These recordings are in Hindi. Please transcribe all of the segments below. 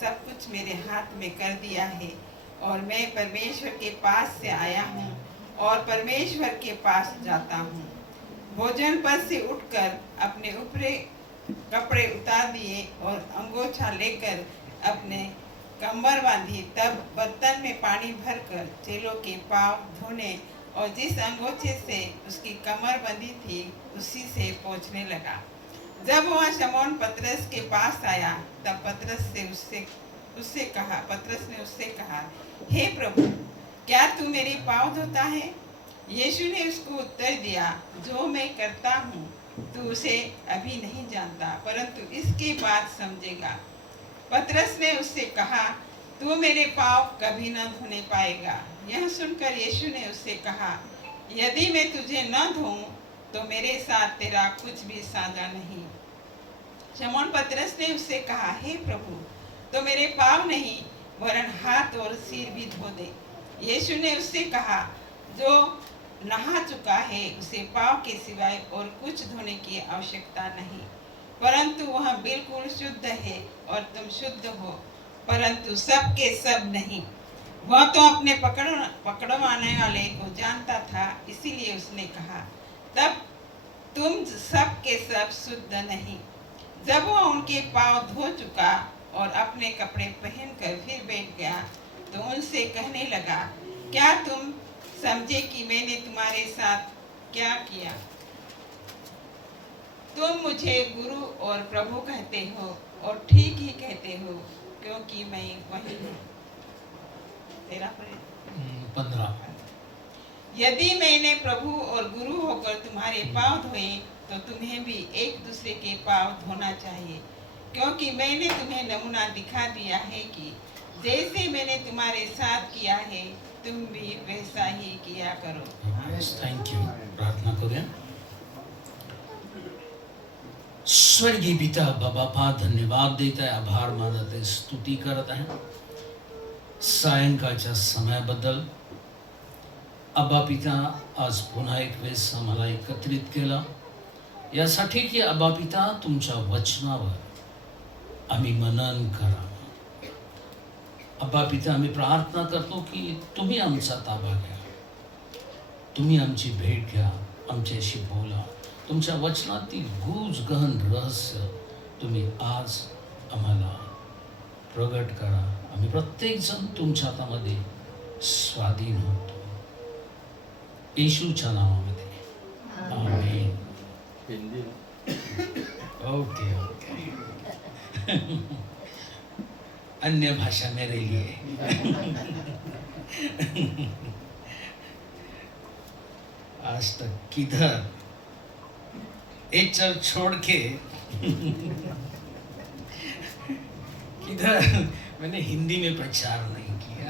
सब कुछ मेरे हाथ में कर दिया है और मैं परमेश्वर के पास से आया हूँ और परमेश्वर के पास जाता हूँ। भोजन पर से उठकर अपने ऊपरी कपड़े उतार दिए और अंगोछा लेकर अपने कमर बांधी। तब बर्तन में पानी भरकर चेलों के पांव धोने और जिस अंगोछे से उसकी कमर बंधी थी उसी से पोंछने लगा। जब वह शमौन पतरस के पास आया तब पतरस ने उससे कहा, हे प्रभु, क्या तू मेरे पांव धोता है? यीशु ने उसको उत्तर दिया, जो मैं करता हूँ तू उसे अभी नहीं जानता, परंतु इसके बाद समझेगा। पतरस ने उससे कहा, तू मेरे पांव कभी न धोने पाएगा। यह सुनकर यीशु ने उससे कहा, यदि मैं तुझे न धोऊं तो मेरे साथ तेरा कुछ भी साझा नहीं। शमौन पतरस ने उससे कहा, हे प्रभु, तो मेरे पांव नहीं वरन हाथ और सिर भी धो दे। यीशु ने उससे कहा, जो नहा चुका है उसे पांव के सिवाय और कुछ धोने की आवश्यकता नहीं, परंतु वह बिल्कुल शुद्ध है और तुम शुद्ध हो, परंतु सब के सब नहीं। वह तो अपने पकड़वाने वाले को जानता था, इसीलिए उसने कहा, तब तुम सब के सब शुद्ध नहीं। जब वह उनके पांव धो चुका और अपने कपड़े पहनकर फिर बैठ गया तो उनसे कहने लगा, क्या तुम समझे कि मैंने तुम्हारे साथ क्या किया? तुम मुझे गुरु और प्रभु कहते हो और ठीक ही कहते हो, क्योंकि मैं वही हूँ। 15। यदि मैंने प्रभु और गुरु होकर तुम्हारे पांव धोए तो तुम्हें भी एक दूसरे के पांव धोना चाहिए, क्योंकि मैंने तुम्हें नमूना दिखा दिया है कि जैसे मैंने तुम्हारे साथ किया है तुम भी वैसा ही किया करो। Thank you. प्रार्थना करें। स्वर्गीय पिता बाबा धन्यवाद देता है, आभार मानत आहे, स्तुती करत आहे सायंकाळच्या समयाबद्दल। अब्बा पिता, आज पुन्हा एक वेळेस आम्हाला एकत्रित केला यासाठी की अब्बा पिता तुमच्या वचनावर आम्ही मनन करा। अब्बा पिता, आम्ही प्रार्थना करतो की तुम्ही आमचा ताबा घ्या, तुम्ही आमची भेट घ्या, आमच्याशी बोला, तुमच्या वचनातील गूढ गहन रहस्य तुम्ही आज आम्हाला प्रगट करा। आम्ही प्रत्येक जण तुमच्या हातामध्ये स्वाधीन होतो, येशूच्या नावामध्ये आमेन। ओके ओके अन्य भाषा मेरे लिए आज तक किधर एक चर्च छोड़ के किधर मैंने हिंदी में प्रचार नहीं किया।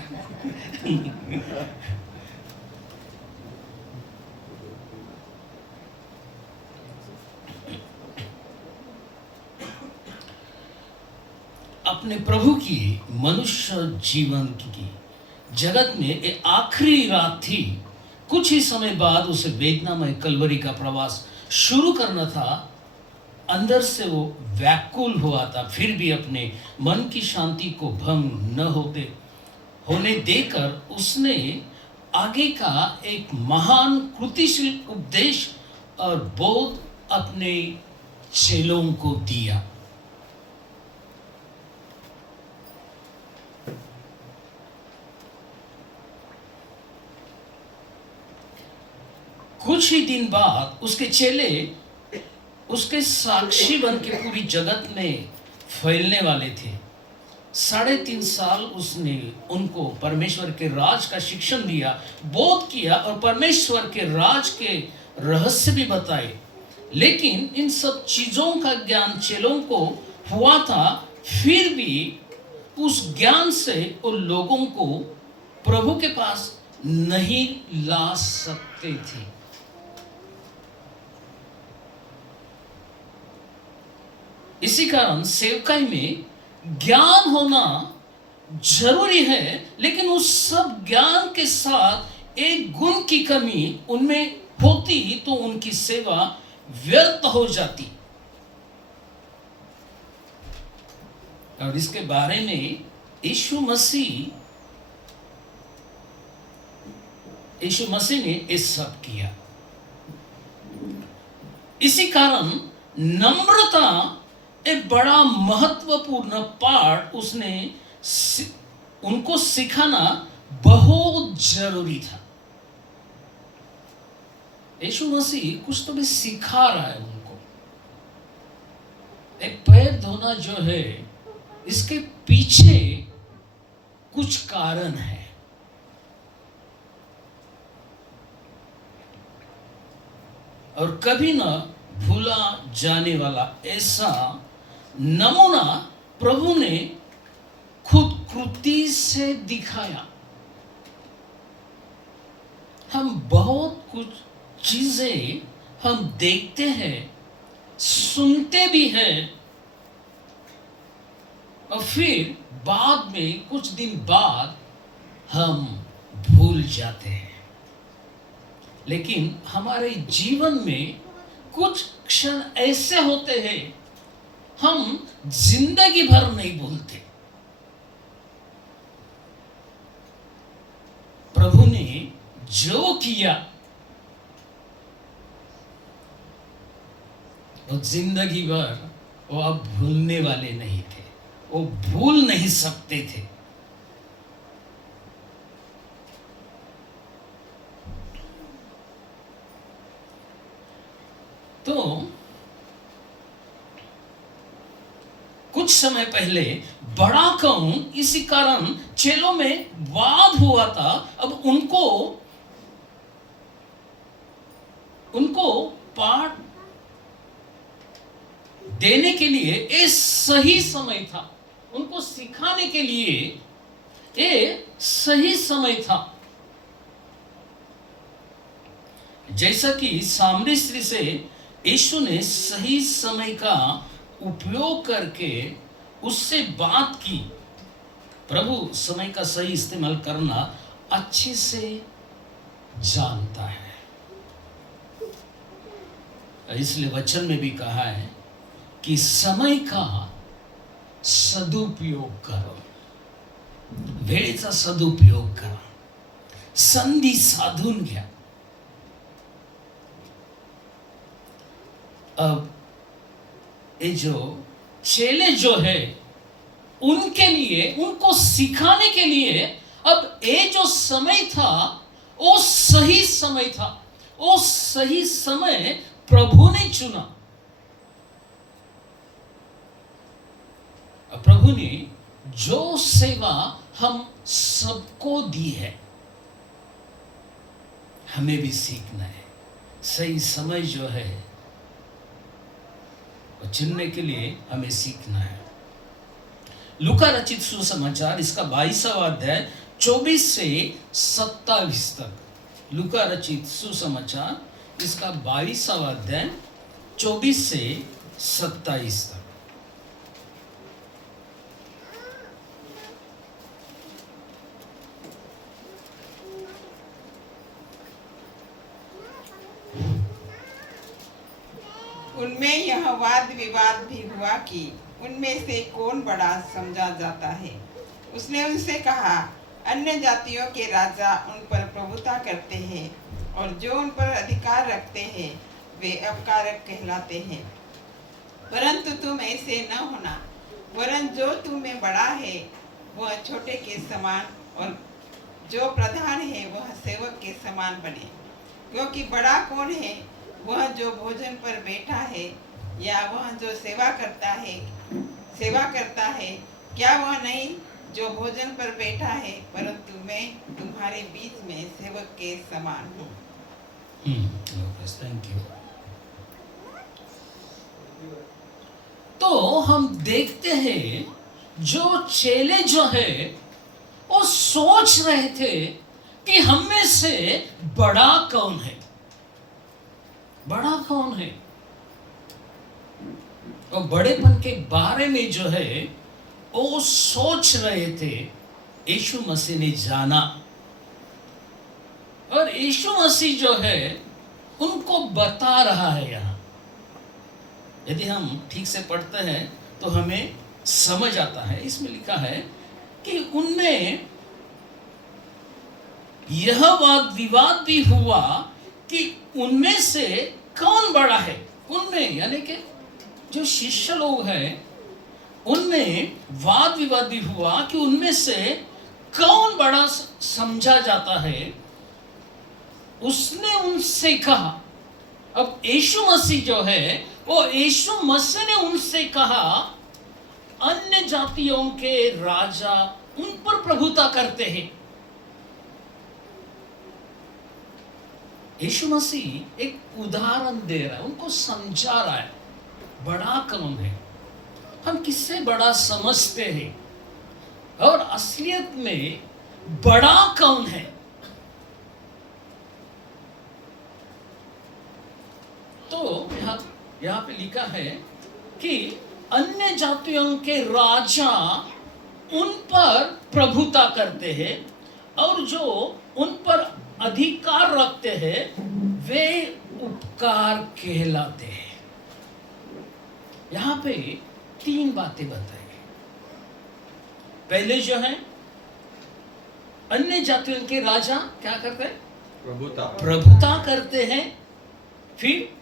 अपने प्रभु की मनुष्य जीवन की जगत में एक आखिरी रात थी। कुछ ही समय बाद उसे वेदनामय कलवरी का प्रवास शुरू करना था। अंदर से वो व्याकुल हुआ था, फिर भी अपने मन की शांति को भंग न होने देकर उसने आगे का एक महान कृतिशील उपदेश और बोध अपने चेलों को दिया। कुछ ही दिन बाद उसके चेले उसके साक्षी बन के पूरी जगत में फैलने वाले थे। 3.5 साल उसने उनको परमेश्वर के राज का शिक्षण दिया, बोध किया और परमेश्वर के राज के रहस्य भी बताए। लेकिन इन सब चीजों का ज्ञान चेलों को हुआ था, फिर भी उस ज्ञान से उन लोगों को प्रभु के पास नहीं ला सकते थे। इसी कारण सेवकाई में ज्ञान होना जरूरी है, लेकिन उस सब ज्ञान के साथ एक गुण की कमी उनमें होती तो उनकी सेवा व्यर्थ हो जाती। और इसके बारे में यीशु मसीह ने ये सब किया। इसी कारण नम्रता एक बड़ा महत्वपूर्ण पार्ट उनको सिखाना बहुत जरूरी था। यीशु मसीह कुछ तो भी सिखा रहा है उनको। एक पैर धोना जो है, इसके पीछे कुछ कारण है। और कभी ना भूला जाने वाला ऐसा नमूना प्रभु ने खुद कृति से दिखाया। हम बहुत कुछ चीजें हम देखते हैं, सुनते भी हैं, और फिर बाद में कुछ दिन बाद हम भूल जाते हैं। लेकिन हमारे जीवन में कुछ क्षण ऐसे होते हैं, हम जिंदगी भर नहीं भूलते। प्रभु ने जो किया वो जिंदगी भर वो अब भूलने वाले नहीं थे, वो भूल नहीं सकते थे। तो कुछ समय पहले बड़ा कौन, इसी कारण चेलों में वाद हुआ था। अब उनको पाठ देने के लिए ये सही समय था, उनको सिखाने के लिए ये सही समय था। जैसा कि सामरी स्त्री से यीशु ने सही समय का उपयोग करके उससे बात की। प्रभु समय का सही इस्तेमाल करना अच्छे से जानता है। इसलिए वचन में भी कहा है कि समय का सदुपयोग करो, वेळेचा सदुपयोग करा, संधी साधून घ्या। अब ये जो चेले जो है, उनके लिए, उनको सिखाने के लिए अब ये जो समय था वो सही समय था। वो सही समय प्रभु ने चुना। प्रभु ने जो सेवा हम सबको दी है, हमें भी सीखना है। सही समय जो है वो चुनने के लिए हमें सीखना है। लूका रचित सुसमाचार इसका 22वां अध्याय 24 से 27 तक। लूका रचित सुसमाचार इसका 22वां अध्याय 24 से 27 तक। उनमें यह वाद विवाद भी हुआ कि उनमें से कौन बड़ा समझा जाता है। उसने उनसे कहा, अन्य जातियों के राजा उन पर प्रभुता करते हैं, और जो उन पर अधिकार रखते हैं वे अपकारक कहलाते हैं। परंतु तुम ऐसे न होना, वरन जो तुम में बड़ा है वह छोटे के समान, और जो प्रधान है वह सेवक के समान बने। क्योंकि बड़ा कौन है, वह जो भोजन पर बैठा है या वह जो सेवा करता है? क्या वह नहीं जो भोजन पर बैठा है? परंतु मैं तुम्हारे बीच में सेवक के समान हूँ। Thank you. तो हम देखते हैं जो चेले जो है वो सोच रहे थे कि हम में से बड़ा कौन है, बड़ा कौन है। और बड़ेपन के बारे में जो है वो सोच रहे थे। यीशु मसीह ने जाना, और यीशु मसीह जो है उनको बता रहा है। यहाँ यदि हम ठीक से पढ़ते हैं तो हमें समझ आता है। इसमें लिखा है कि उनमें यह वाद विवाद भी हुआ कि उनमें से कौन बड़ा है। उनमें यानी कि जो शिष्य लोग हैं उनमें वाद विवाद भी हुआ कि उनमें से कौन बड़ा समझा जाता है। उसने उनसे कहा, अब यीशु मसीह जो है वो यीशु मसीह ने उनसे कहा, अन्य जातियों के राजा उन पर प्रभुता करते हैं। यीशु मसीह एक उदाहरण दे रहा है, उनको समझा रहा है बड़ा कौन है, हम किससे बड़ा समझते हैं और असलियत में बड़ा कौन है। तो यहाँ पे लिखा है कि अन्य जातियों के राजा उन पर प्रभुता करते हैं और जो उन पर अधिकार रखते हैं वे उपकार कहलाते हैं। यहाँ पे 3 बातें बताई। पहले जो है अन्य जातियों के राजा क्या करते हैं? प्रभुता करते हैं। फिर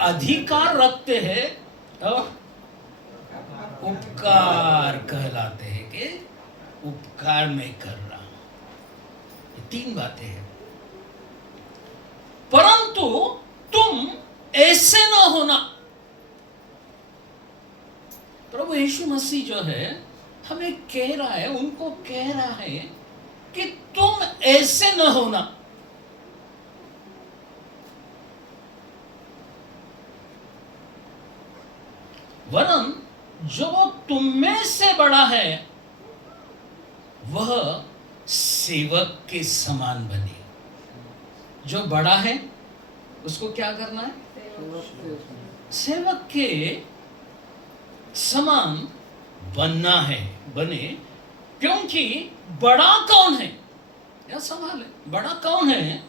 अधिकार रखते हैं और उपकार कहलाते हैं कि उपकार मैं कर रहा हूं। ये 3 बातें हैं। परंतु तुम ऐसे न होना। प्रभु यीशु मसीह जो है हमें कह रहा है, उनको कह रहा है कि तुम ऐसे न होना। वरन जो तुम में से बड़ा है वह सेवक के समान बने। जो बड़ा है उसको क्या करना है? सेवक के समान बनना है, बने। क्योंकि बड़ा कौन है? यह सवाल है। बड़ा कौन है?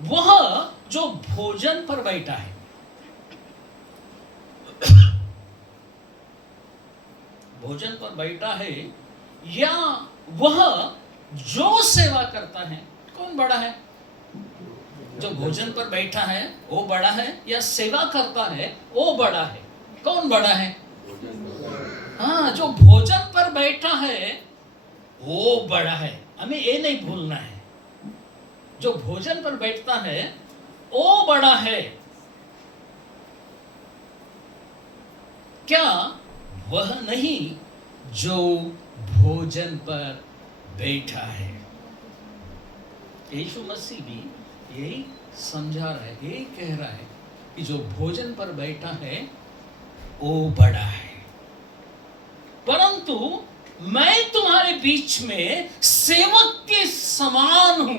वह जो भोजन पर बैठा है। भोजन पर बैठा है या वह जो सेवा करता है। कौन बड़ा है? जो भोजन पर बैठा है वो बड़ा है या सेवा करता है वो बड़ा है? कौन बड़ा है? हाँ, जो भोजन पर बैठा है वो बड़ा है। हमें ये नहीं भूलना है। जो भोजन पर बैठता है वो बड़ा है। क्या वह नहीं जो भोजन पर बैठा है? यीशु मसीह भी यही समझा रहा है, यही कह रहा है कि जो भोजन पर बैठा है वो बड़ा है। परंतु मैं तुम्हारे बीच में सेवक के समान हूं।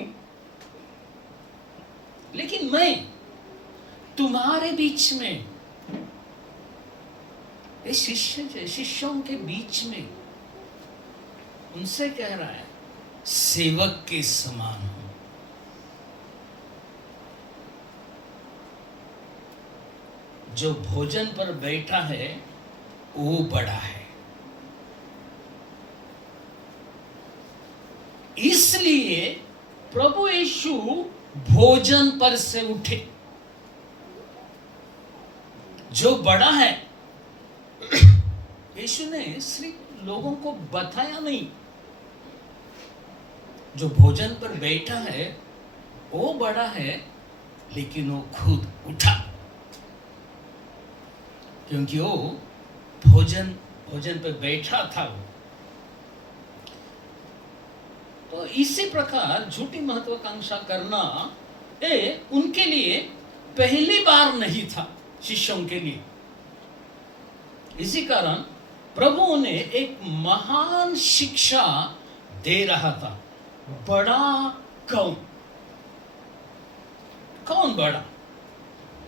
लेकिन मैं तुम्हारे बीच में, शिष्यों के बीच में उनसे कह रहा है सेवक के समान हूं। जो भोजन पर बैठा है वो बड़ा है। इसलिए प्रभु यीशु भोजन पर से उठे। जो बड़ा है, यीशु ने सिर्फ लोगों को बताया नहीं, जो भोजन पर बैठा है वो बड़ा है, लेकिन वो खुद उठा। क्योंकि वो भोजन पर बैठा था। वो तो इसी प्रकार झूठी महत्वाकांक्षा करना ये उनके लिए पहली बार नहीं था, शिष्यों के लिए। इसी कारण प्रभु ने एक महान शिक्षा दे रहा था। बड़ा कौन? कौन बड़ा?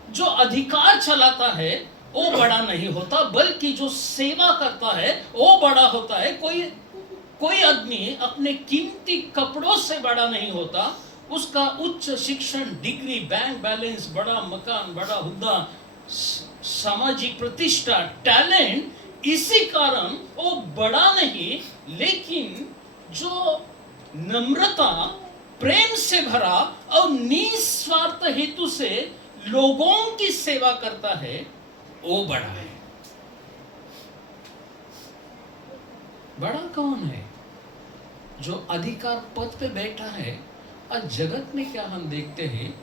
जो अधिकार चलाता है वो बड़ा नहीं होता, बल्कि जो सेवा करता है वो बड़ा होता है। कोई आदमी अपने कीमती कपड़ों से बड़ा नहीं होता। उसका उच्च शिक्षण, डिग्री, बैंक बैलेंस, बड़ा मकान, बड़ा हुद्दा, सामाजिक प्रतिष्ठा, टैलेंट, इसी कारण वो बड़ा नहीं, लेकिन जो नम्रता, प्रेम से भरा और निस्वार्थ हेतु से लोगों की सेवा करता है, वो बड़ा है। बड़ा कौन है? जो अधिकार पद पे बैठा है। और जगत में क्या हम देखते हैं,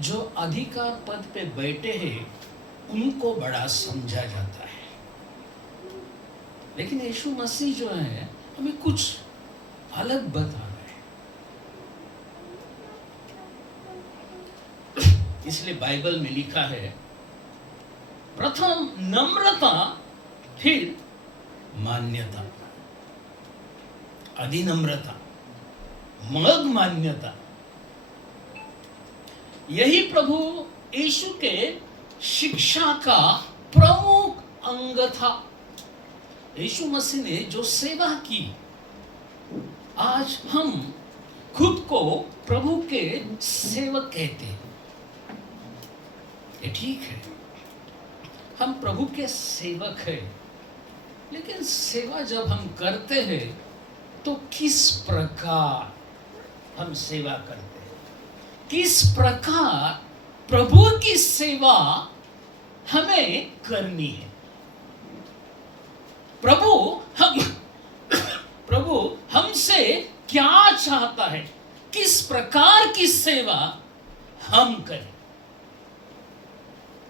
जो अधिकार पद पे बैठे हैं उनको बड़ा समझा जाता है, लेकिन यीशु मसीह जो है हमें कुछ अलग बता रहे हैं। इसलिए बाइबल में लिखा है, प्रथम नम्रता, फिर मान्यता, अधिनम्रता, मग मान्यता। यही प्रभु यीशु के शिक्षा का प्रमुख अंग था। यीशु मसीह ने जो सेवा की, आज हम खुद को प्रभु के सेवक कहते हैं। ये ठीक है, हम प्रभु के सेवक हैं, लेकिन सेवा जब हम करते हैं तो किस प्रकार हम सेवा करते हैं, किस प्रकार प्रभु की सेवा हमें करनी है। प्रभु हमसे क्या चाहता है, किस प्रकार की सेवा हम करें।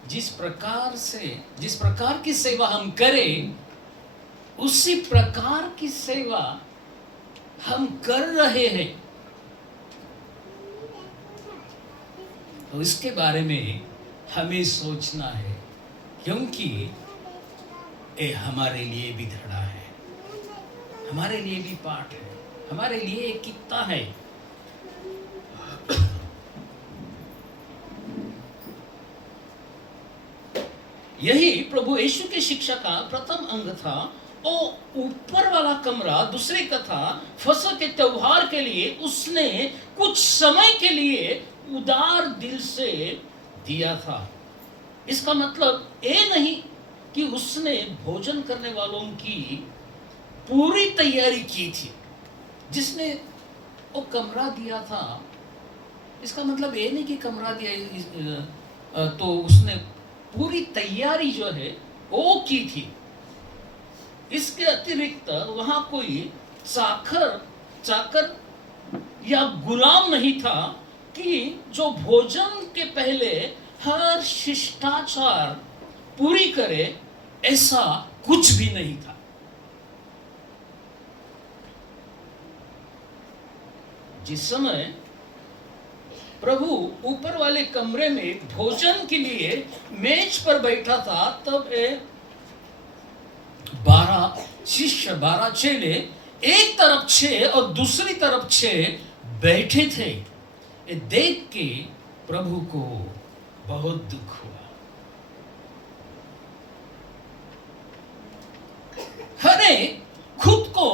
जिस प्रकार की सेवा हम करें, उसी प्रकार की सेवा हम कर रहे हैं। तो इसके बारे में हमें सोचना है, क्योंकि ये हमारे लिए भी धड़ा है, हमारे लिए भी पाठ है, हमारे लिए एक कित्ता है। यही प्रभु यीशु की शिक्षा का प्रथम अंग था। वो ऊपर वाला कमरा, दूसरे का था, फसह के त्योहार के लिए उसने कुछ समय के लिए उदार दिल से दिया था। इसका मतलब ये नहीं कि उसने भोजन करने वालों की पूरी तैयारी की थी। जिसने वो कमरा दिया था, इसका मतलब ये नहीं कि कमरा दिया तो उसने पूरी तैयारी जो है वो की थी। इसके अतिरिक्त वहां कोई चाकर या गुलाम नहीं था कि जो भोजन के पहले हर शिष्टाचार पूरी करे, ऐसा कुछ भी नहीं था। जिस समय प्रभु ऊपर वाले कमरे में भोजन के लिए मेज पर बैठा था, तब 12 शिष्य, 12 चेले एक तरफ 6 और दूसरी तरफ 6 बैठे थे। ये देख के प्रभु को बहुत दुख हुआ। हरे खुद को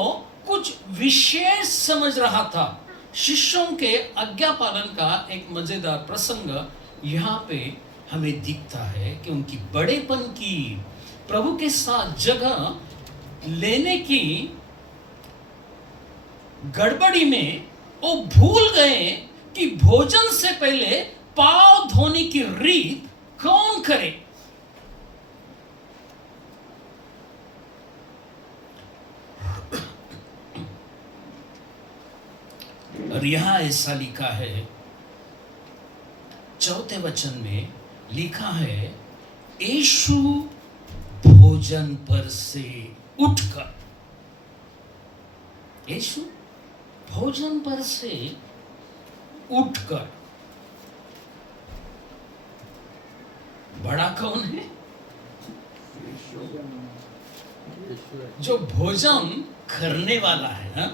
कुछ विशेष समझ रहा था। शिष्यों के आज्ञा पालन का एक मजेदार प्रसंग यहाँ पे हमें दिखता है कि उनकी बड़ेपन की, प्रभु के साथ जगह लेने की गड़बड़ी में वो भूल गए कि भोजन से पहले पांव धोने की रीत कौन करे। और यहां ऐसा लिखा है, 4 वचन में लिखा है, यीशु भोजन पर से उठकर, यीशु भोजन पर से उठकर। बड़ा कौन है? जो भोजन करने वाला है ना,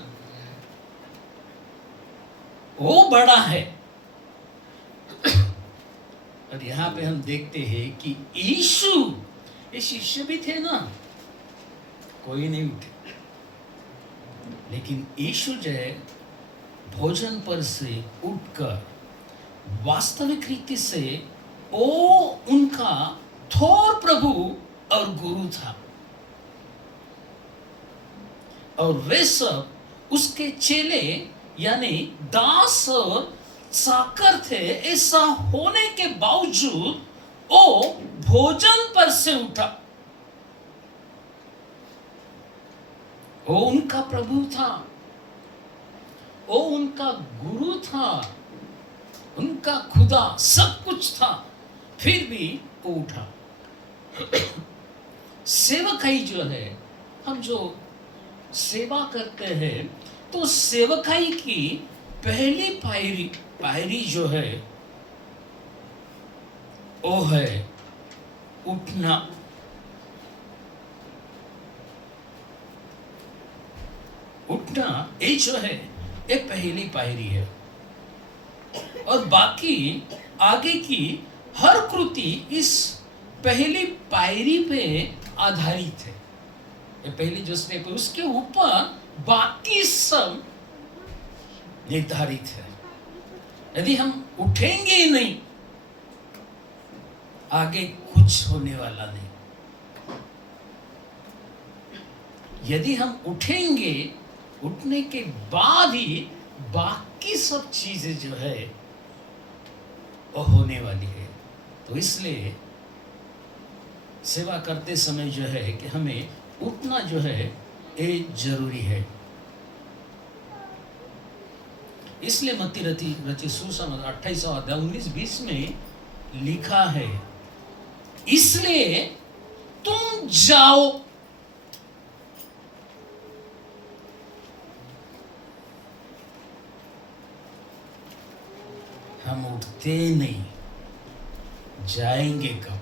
वो बड़ा है। और यहां पे हम देखते हैं कि यीशु, ये शिष्य भी थे ना, कोई नहीं उठे, लेकिन यीशु जो है भोजन पर से उठकर वास्तविक रीति से वो उनका थोर प्रभु और गुरु था। और वे सब उसके चेले यानी दास और चाकर थे। ऐसा होने के बावजूद वो भोजन पर से उठा। वो उनका प्रभु था, वो उनका गुरु था, उनका खुदा सब कुछ था, फिर भी वो उठा। सेवकाई जो है, हम जो सेवा करते हैं तो सेवकाई की पहली पायरी जो है वो है उठना। उठना ये जो है ये पहली पायरी है, और बाकी आगे की हर कृति इस पहली पायरी पे आधारित है। ये पहली जो स्टेप है उसके ऊपर बाकी सब निर्धारित है। यदि हम उठेंगे ही नहीं, आगे कुछ होने वाला नहीं। यदि हम उठेंगे, उठने के बाद ही बाकी सब चीजें जो है वो होने वाली है। तो इसलिए सेवा करते समय जो है कि हमें उठना जो है ये जरूरी है। इसलिए मत्ती रचित सुसमाचार 28वां अध्याय 19-20 में लिखा है, इसलिए तुम जाओ। हम उठते नहीं, जाएंगे कब?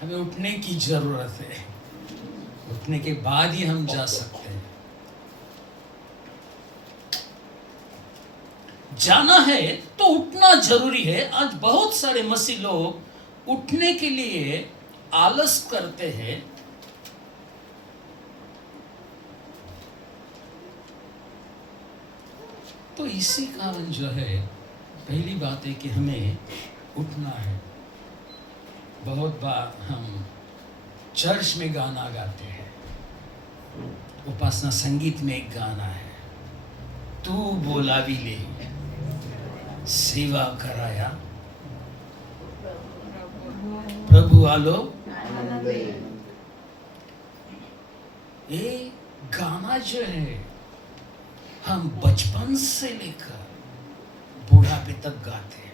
हमें उठने की जरूरत है, उठने के बाद ही हम जा सकते हैं। जाना है तो उठना जरूरी है। आज बहुत सारे मसीह लोग उठने के लिए आलस करते हैं। तो इसी कारण जो है पहली बात है कि हमें उठना है। बहुत बार हम चर्च में गाना गाते हैं, उपासना संगीत में एक गाना है, तू बोला भी ले सेवा कराया प्रभु आलो। ये गाना जो है हम बचपन से लेकर बुढ़ापे तक गाते हैं।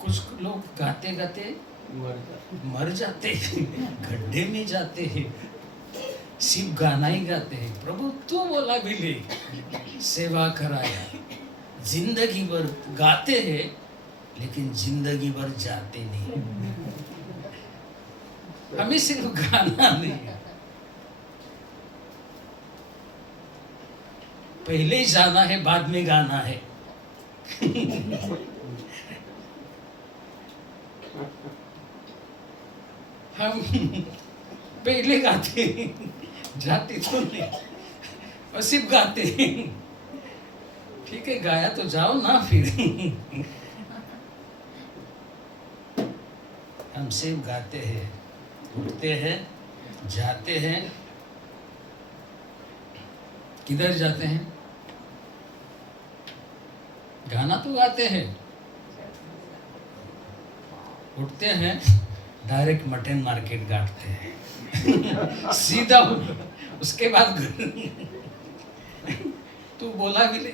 कुछ लोग गाते गाते मर जाते हैं, गड्ढे में जाते हैं, सिर्फ गाना ही गाते हैं। प्रभु तू बोला भी ले सेवा कराया। जिंदगी भर गाते हैं लेकिन जिंदगी भर जाते नहीं। हमें सिर्फ गाना नहीं, पहले जाना है बाद में गाना है। हम पहले गाते हैं, जाते तो नहीं, और सिर्फ गाते हैं। ठीक है, गाया तो जाओ ना फिर। हम सिर्फ गाते हैं, उठते हैं, जाते हैं। किधर जाते हैं? गाना तो गाते हैं, उठते हैं डायरेक्ट मटन मार्केट गाते हैं। सीधा उसके बाद तू बोला भी ले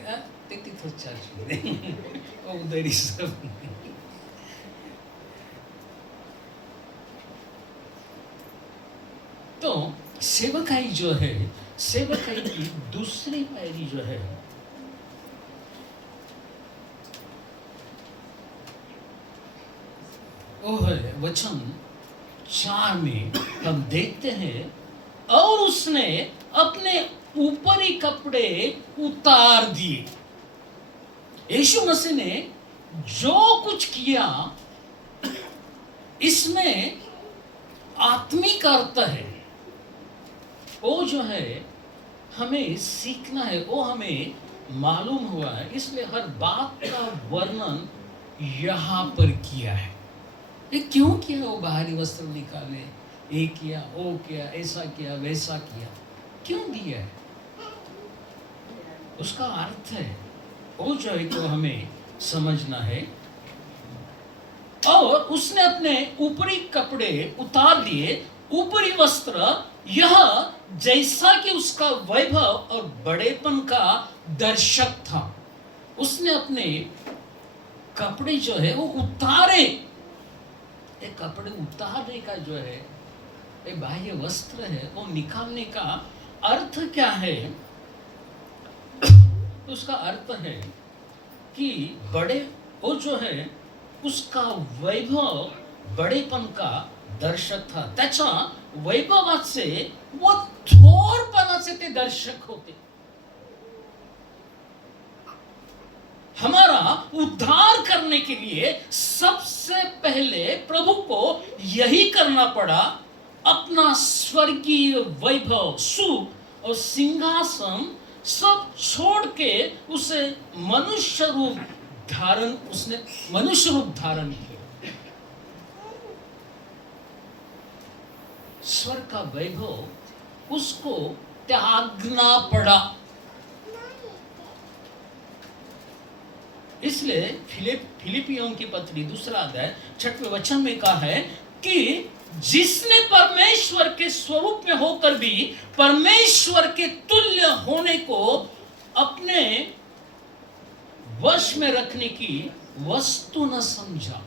देखती तो चल उधर ही सब। तो सेवकाई जो है, सेवकाई की दूसरी पायरी जो है वो है वचन 4 में हम देखते हैं, और उसने अपने ऊपरी कपड़े उतार दिए। यीशु मसीह ने जो कुछ किया इसमें आत्मिक अर्थ है। वो जो है हमें सीखना है, वो हमें मालूम हुआ है, इसलिए हर बात का वर्णन यहाँ पर किया है। ये क्यों किया? वो बाहरी वस्त्र निकाले, ये किया, वो किया, ऐसा किया, वैसा किया, क्यों दिया है? उसका अर्थ है, वो जो है को हमें समझना है। और उसने अपने ऊपरी कपड़े उतार दिए, ऊपरी वस्त्र यह जैसा कि उसका वैभव और बड़ेपन का दर्शक था। उसने अपने कपड़े जो है वो उतारे। ये कपड़े उतारने का जो है ये बाह्य वस्त्र है, वो निकालने का अर्थ क्या है? उसका अर्थ है कि बड़े वो जो है उसका वैभव बड़ेपन का दर्शक था। त्याच्या वैभवाचे व थोरपणाचे ते दर्शक होते। हमारा उद्धार करने के लिए सबसे पहले प्रभु को यही करना पड़ा, अपना स्वर्गीय वैभव, सुख और सिंहासन सब छोड़ के उसे मनुष्य रूप धारण किया। स्वर्ग का वैभव उसको त्यागना पड़ा। इसलिए फिलिपियों की पत्री 2 अध्याय 6वें वचन में कहा है कि जिसने परमेश्वर के स्वरूप में होकर भी परमेश्वर के तुल्य होने को अपने वश में रखने की वस्तु न समझा,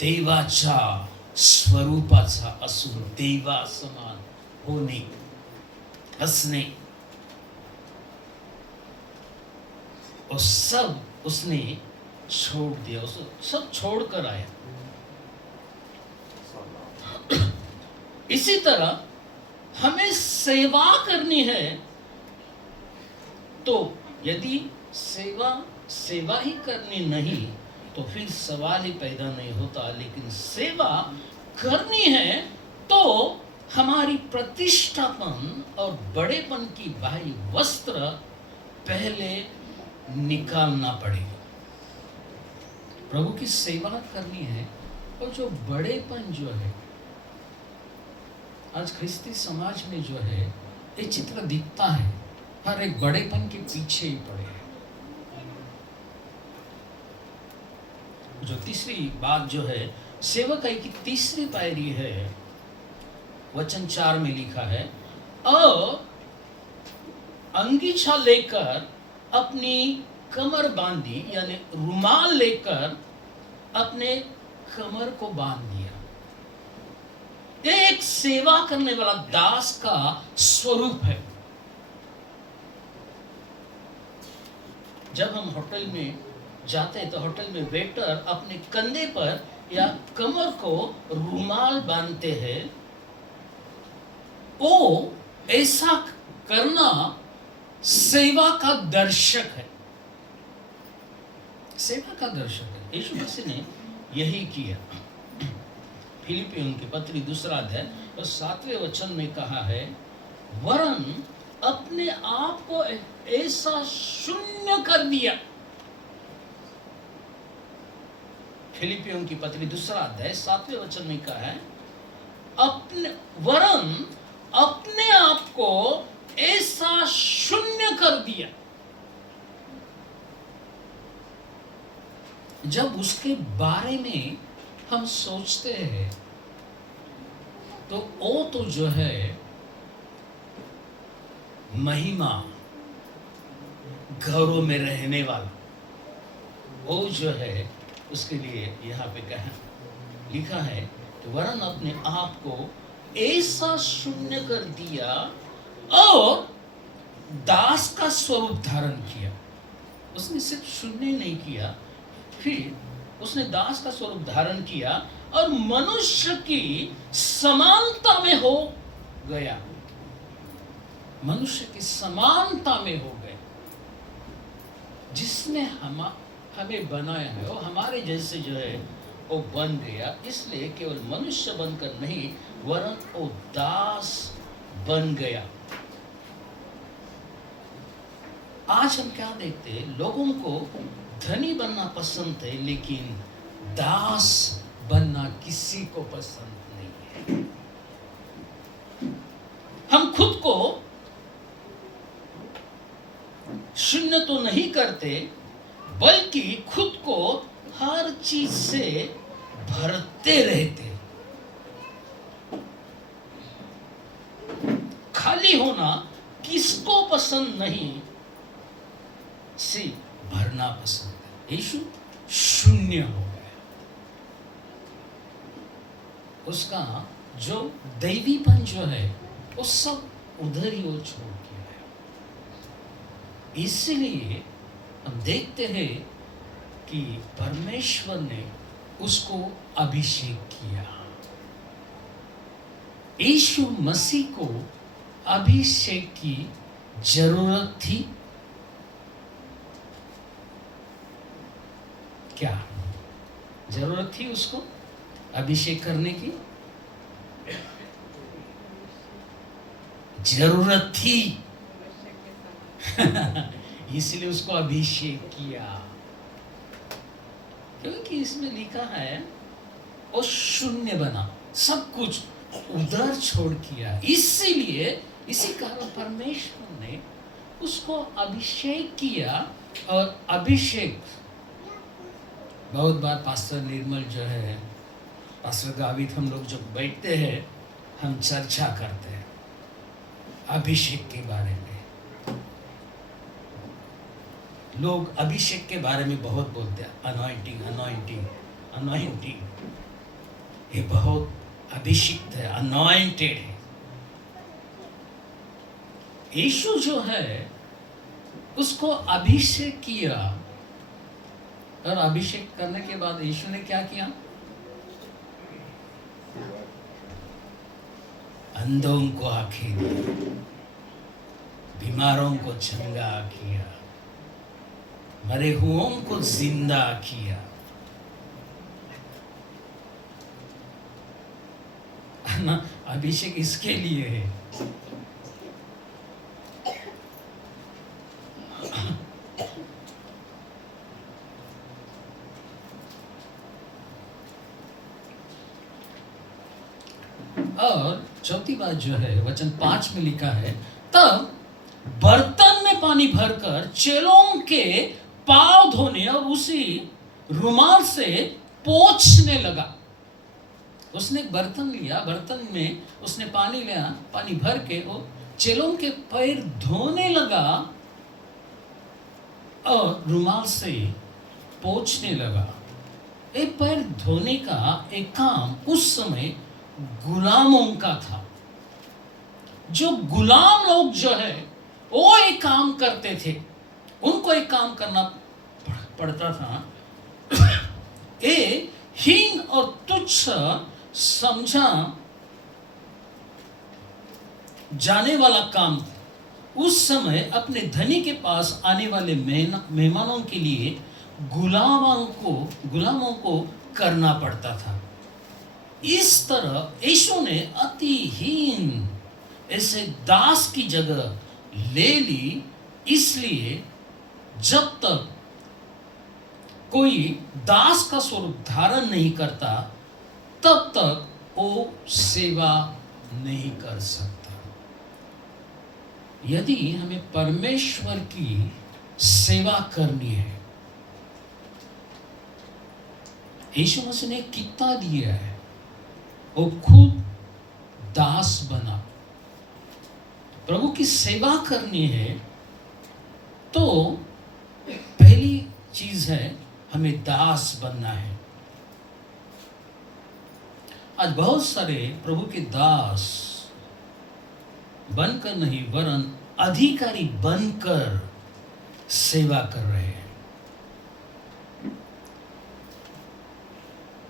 देवाच्या स्वरूपाचा असून देवा समान होणे, असणे, और सब उसने छोड़ दिया, उसे सब छोड़ कर आया। इसी तरह हमें सेवा करनी है, तो यदि सेवा ही करनी नहीं तो फिर सवाल ही पैदा नहीं होता। लेकिन सेवा करनी है तो हमारी प्रतिष्ठापन और बड़ेपन की बाह्य वस्त्र पहले निकालना पड़ेगा। प्रभु की सेवा करनी है और जो बड़ेपन जो है आज ख्रिस्ती समाज में जो है ये चित्र दिखता है, हर एक बड़ेपन के पीछे ही पड़े हैं। जो तीसरी बात जो है सेवकाई की तीसरी पायरी है, वचन 4 में लिखा है, और अंगीछा लेकर अपनी कमर बांधी, यानी रुमाल लेकर अपने कमर को बांध दिया। ये एक सेवा करने वाला दास का स्वरूप है। जब हम होटल में जाते हैं तो होटल में वेटर अपने कंधे पर या कमर को रुमाल बांधते हैं। वो ऐसा करना सेवा का दर्शक है, सेवा का दर्शक है। यीशु मसीह ने यही किया। फिलिपियों की पत्री 2 अध्याय और 7वें वचन में कहा है, वरन अपने आप को ऐसा शून्य कर दिया। फिलिपियों की पत्री 2 अध्याय 7वें वचन में कहा है, वरन अपने आप को ऐसा शून्य कर दिया। जब उसके बारे में हम सोचते हैं तो वो तो जो है महिमा, घरों में रहने वाला, वो जो है उसके लिए यहाँ पे कहा लिखा है कि वरन अपने आप को ऐसा शून्य कर दिया और दास का स्वरूप धारण किया। उसने सिर्फ शून्य नहीं किया, फिर उसने दास का स्वरूप धारण किया और मनुष्य की समानता में हो गया। मनुष्य की समानता में हो गए। जिसने हमें बनाया है वो हमारे जैसे जो है वो बन गया। इसलिए केवल मनुष्य बनकर नहीं वरन वो दास बन गया। आज हम क्या देखते हैं, लोगों को धनी बनना पसंद है लेकिन दास बनना किसी को पसंद नहीं है। हम खुद को शून्य तो नहीं करते, बल्कि खुद को हर चीज से भरते रहते। खाली होना किसको पसंद नहीं, सिर्फ भरना पसंद है। यीशु शून्य हो गया, उसका जो दैवीपन जो है वो सब उधर ही वो छोड़ दिया है। इसलिए हम देखते हैं कि परमेश्वर ने उसको अभिषेक किया। यीशु मसीह को अभिषेक की जरूरत थी क्या? जरूरत थी उसको अभिषेक करने की? जरूरत थी इसलिए उसको अभिषेक किया, क्योंकि इसमें लिखा है वो शून्य बना, सब कुछ उधर छोड़ किया। इसीलिए इसी कारण परमेश्वर ने उसको अभिषेक किया। और अभिषेक बहुत बार पास्टर निर्मल जो है, पास्टर गावित, हम लोग जब बैठते हैं हम चर्चा करते हैं अभिषेक के बारे में। लोग अभिषेक के बारे में बहुत बोलते हैं, अनॉइंटिंग अनॉइंटिंग अनॉइंटिंग, ये बहुत अभिषिक्त है, अनॉइंटेड है। यीशु जो है उसको अभिषेक किया, और अभिषेक करने के बाद यीशु ने क्या किया? अंधों को आंखें दी, बीमारों को चंगा किया, मरे हुओं को जिंदा किया। ना अभिषेक इसके लिए है। और चौथी बात जो है वचन 5 में लिखा है, तब बर्तन में पानी भरकर चेलों के पांव धोने और उसी रुमाल से पोंछने लगा। उसने एक बर्तन लिया, बर्तन में उसने पानी लिया, पानी भर के वो चेलों के पैर धोने लगा और रुमाल से पोंछने लगा। एक पैर धोने का एक काम उस समय गुलामों का था। जो गुलाम लोग जो है वो एक काम करते थे, उनको एक काम करना पड़ता था। ये हीन और तुच्छ समझा जाने वाला काम उस समय अपने धनी के पास आने वाले मेहमानों के लिए गुलामों को करना पड़ता था। इस तरह यीशु ने अति हीन ऐसे दास की जगह ले ली। इसलिए जब तक कोई दास का स्वरूप धारण नहीं करता तब तक वो सेवा नहीं कर सकता। यदि हमें परमेश्वर की सेवा करनी है, यीशु मसीह ने कितना दिया है, वो खुद दास बना। प्रभु की सेवा करनी है तो पहली चीज है हमें दास बनना है। आज बहुत सारे प्रभु के दास बनकर नहीं वरन अधिकारी बनकर सेवा कर रहे हैं।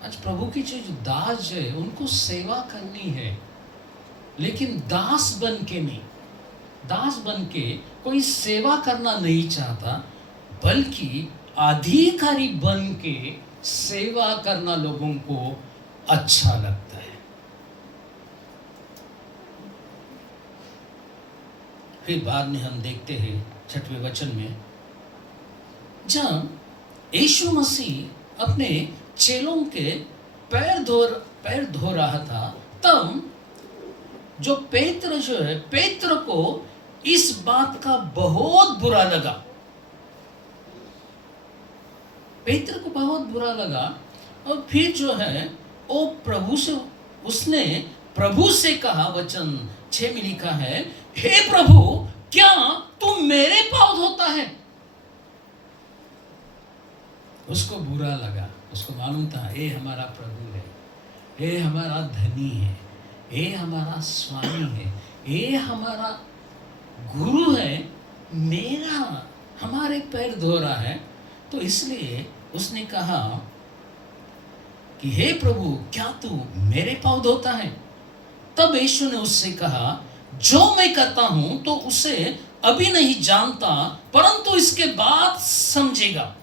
आज प्रभु की जो दास है उनको सेवा करनी है, लेकिन दास बन के नहीं। दास बन के कोई सेवा करना नहीं चाहता, बल्कि अधिकारी बन के सेवा करना लोगों को अच्छा लगता है। फिर बाद में हम देखते हैं 6वें वचन में, जब यीशु मसीह अपने चेलों के पैर धो रहा था, तब जो पेत्र को इस बात का बहुत बुरा लगा। पेत्र को बहुत बुरा लगा और फिर जो है वो उसने प्रभु से कहा, वचन 6 में लिखा है, हे प्रभु, क्या तू मेरे पाँव धोता है? उसको बुरा लगा, उसको मालूम था ये हमारा प्रभु है, ये हमारा धनी है, ये हमारा स्वामी है, ये हमारा गुरु है, हमारे पैर धो रहा है। तो इसलिए उसने कहा कि हे प्रभु, क्या तू मेरे पाँव धोता है? तब यीशु ने उससे कहा, जो मैं करता हूं तो उसे अभी नहीं जानता, परंतु इसके बाद समझेगा।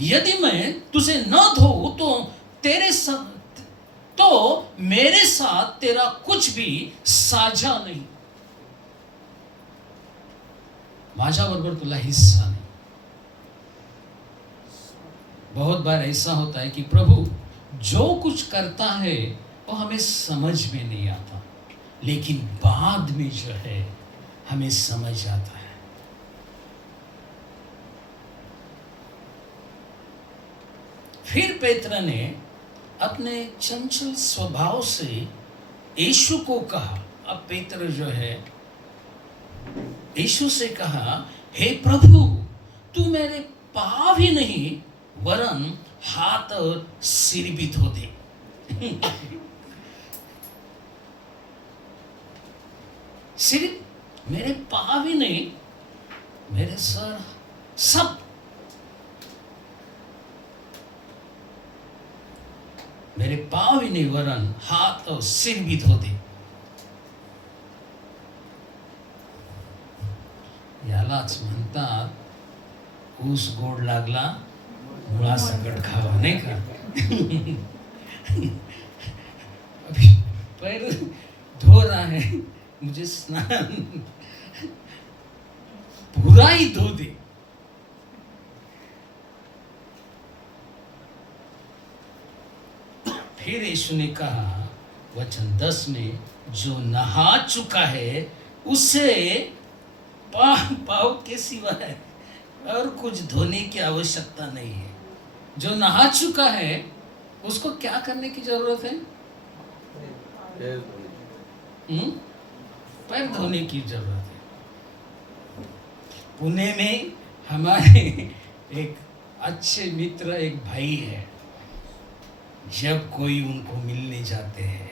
यदि मैं तुझे न धोऊं तो मेरे साथ तेरा कुछ भी साझा नहीं, माझ्या बरोबर तुला हिस्सा नहीं। बहुत बार ऐसा होता है कि प्रभु जो कुछ करता है वो हमें समझ में नहीं आता, लेकिन बाद में जो है हमें समझ आता है। फिर पेत्र ने अपने चंचल स्वभाव से यीशु को कहा, अब पेत्र जो है यीशु से कहा, हे प्रभु, तू मेरे पाँव ही नहीं वरन हाथ और सिर भी धो दे। सिर्फ मेरे पाँव ही नहीं, मेरे सर सब, मेरे पाँव ही नहीं वरन हाथ और सिर भी धो दे। यालाच म्हणतात, ऊस गोड लागला मुळा सकट खावा, नहीं का? अभी पैर धो रहा है, मुझे स्नान पूरा ही धो दे। फिर यीशु ने कहा, वचन 10 में, जो नहा चुका है उसे पाँव के सिवाय और कुछ धोने की आवश्यकता नहीं है। जो नहा चुका है उसको क्या करने की जरूरत है? पैर धोने की जरूरत है। पुणे में हमारे एक अच्छे मित्र, एक भाई है, जब कोई उनको मिलने जाते हैं,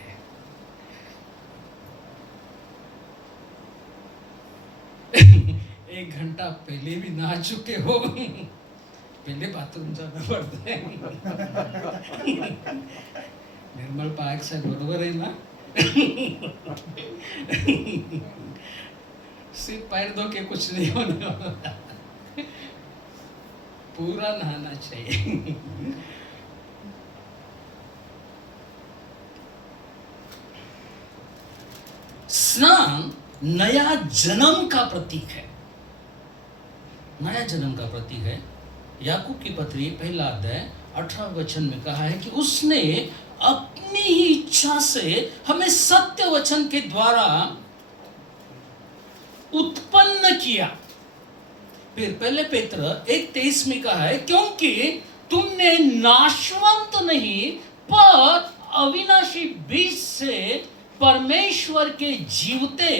एक घंटा पहले भी नहा चुके हो, पहले बाथरूम जाना पड़ता है। निर्मल पार्क से बरोबर है ना? सिर्फ पैर धो के कुछ नहीं होने वाला, पूरा नहाना चाहिए। स्नान नया जन्म का प्रतीक है, नया जन्म का प्रतीक है। याकूब की पत्री 1 अध्याय 18 वचन में कहा है कि उसने अपनी ही इच्छा से हमें सत्य वचन के द्वारा उत्पन्न किया। फिर पहले पेत्र 1:23 में कहा है, क्योंकि तुमने नाशवंत नहीं पर अविनाशी बीज से परमेश्वर के जीवते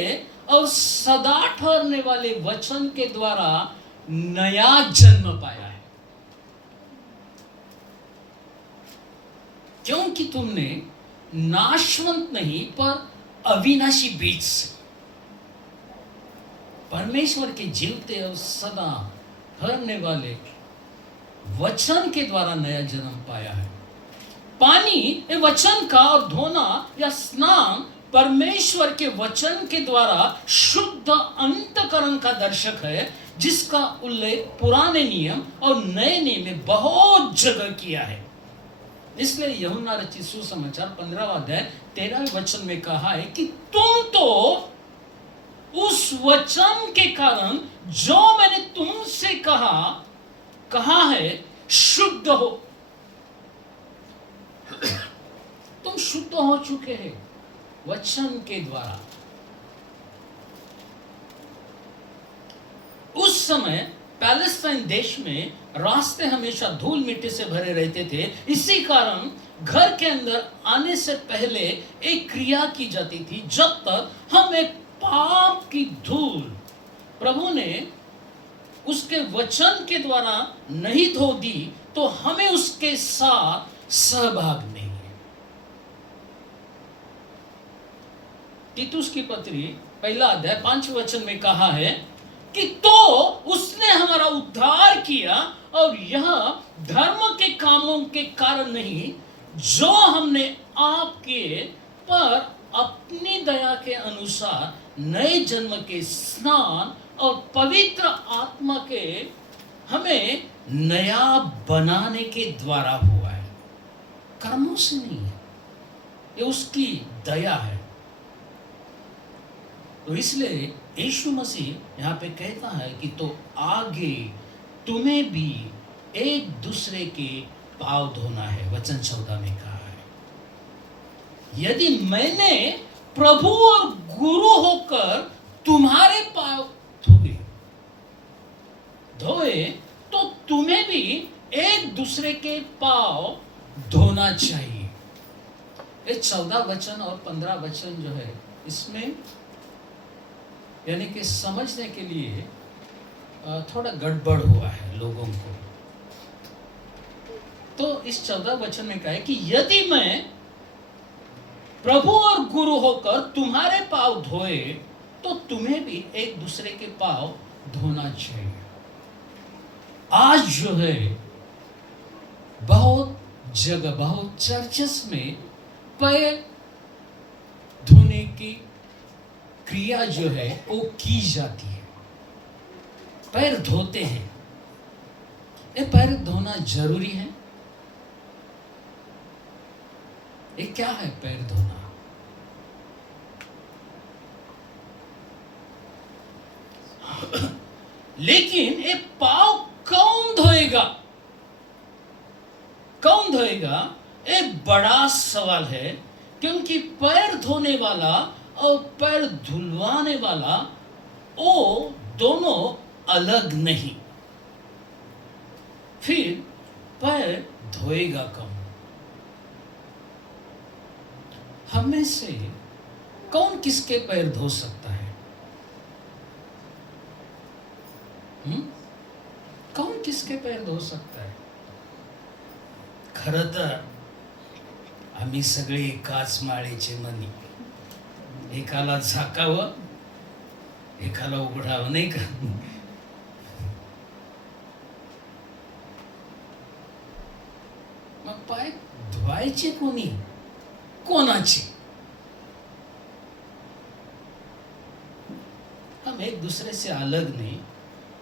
और सदा ठहरने वाले वचन के द्वारा नया जन्म पाया है। क्योंकि तुमने नाशवंत नहीं पर अविनाशी बीज से परमेश्वर के जीवते और सदा ठहरने वाले वचन के द्वारा नया जन्म पाया है। पानी वचन का और धोना या स्नान परमेश्वर के वचन के द्वारा शुद्ध अंतकरण का दर्शक है, जिसका उल्लेख पुराने नियम और नए नियम में बहुत जगह किया है। इसलिए यूहन्ना रचित सुसमाचार 15वां अध्याय 13वें वचन में कहा है कि तुम तो उस वचन के कारण जो मैंने तुमसे कहा है शुद्ध हो। शुद्ध हो चुके हैं वचन के द्वारा। उस समय पैलेस्टाइन देश में रास्ते हमेशा धूल मिट्टी से भरे रहते थे। इसी कारण घर के अंदर आने से पहले एक क्रिया की जाती थी। जब तक हम एक पाप की धूल प्रभु ने उसके वचन के द्वारा नहीं धो दी तो हमें उसके साथ सहभाग नहीं है। तीतुस की पत्री 1 अध्याय 5 में कहा है कि तो उसने हमारा उद्धार किया और यह धर्म के कामों के कारण नहीं जो हमने आपके पर अपनी दया के अनुसार नए जन्म के स्नान और पवित्र आत्मा के हमें नया बनाने के द्वारा हुआ है, कर्मों से नहीं है। ये उसकी दया है। तो इसलिए यीशु मसीह यहाँ पे कहता है कि तो आगे तुम्हें भी एक दूसरे के पांव धोना है। वचन 14 में कहा है, यदि मैंने प्रभु और गुरु होकर तुम्हारे पांव धोए तो तुम्हें भी एक दूसरे के पांव धोना चाहिए। ये 14 वचन और 15 वचन जो है इसमें यानी कि समझने के लिए थोड़ा गड़बड़ हुआ है लोगों को। तो इस 14 वचन में कहा है कि यदि मैं प्रभु और गुरु होकर तुम्हारे पांव धोए तो तुम्हें भी एक दूसरे के पांव धोना चाहिए। आज जो है बहुत जगह बहुत चर्चेस में पैर धोने की क्रिया जो है वो की जाती है। पैर धोते हैं। ये पैर धोना जरूरी है? ये क्या है पैर धोना? लेकिन ये पांव कौन धोएगा? कौन धोएगा? एक बड़ा सवाल है, क्योंकि पैर धोने वाला और पैर धुलवाने वाला वो दोनों अलग नहीं। फिर पैर धोएगा कौन? हम में से कौन किसके पैर धो सकता है? कौन किसके पैर धो सकता है? खरं तर आम्ही सगळे एकाच माळेचे मणी, एकाला झाकावं एकाला उघडावं, नाही का? मग पाय धुवायचे कोणी? कोणाचे? हम एक दूसरे से अलग नहीं,